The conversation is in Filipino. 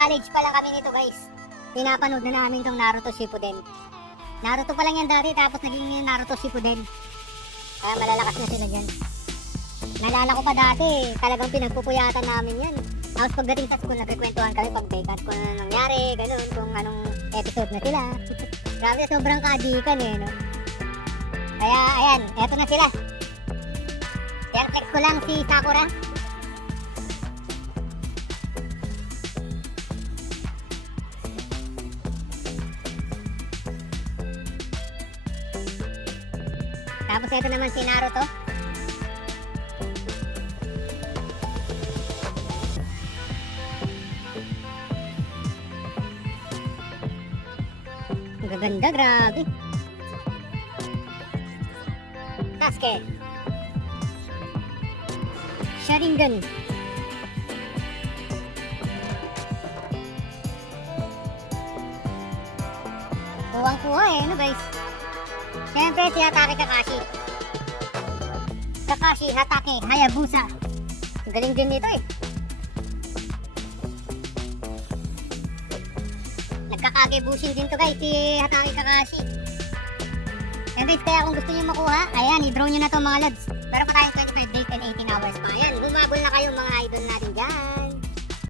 College pa lang kami nito guys. Pinapanood na namin tong Naruto Shippuden. Naruto pa lang yan dati tapos naging Naruto Shippuden. Kaya malalakas na sila dyan. Nalala ko pa dati, talagang pinagpupuyatan namin yan. Tapos pagdating sa school, nagkikwentuhan kami pag dekat kung ano nangyari, ganun, kung anong episode na sila. Grabe, sobrang kaadikan eh, no? Kaya, ayan, eto na sila. Yan, flex ko lang si Sakura. Tapos ito naman si Naruto. Ang gaganda, grabe. Sasuke. Sharingan. Kuwang-kuha eh, no guys? Siyempre si Hatake Kakashi. Kakashi, Hatake, Hayabusa. Ang galing din nito eh. Nagkakage-bushin din to guys, si Hatake Kakashi. And guys, kaya kung gusto nyo makuha, ayan, i-draw nyo na to mga lads. Pero pa tayong 25 days and 18 hours pa. Ayan, humabol na kayo mga idol natin dyan.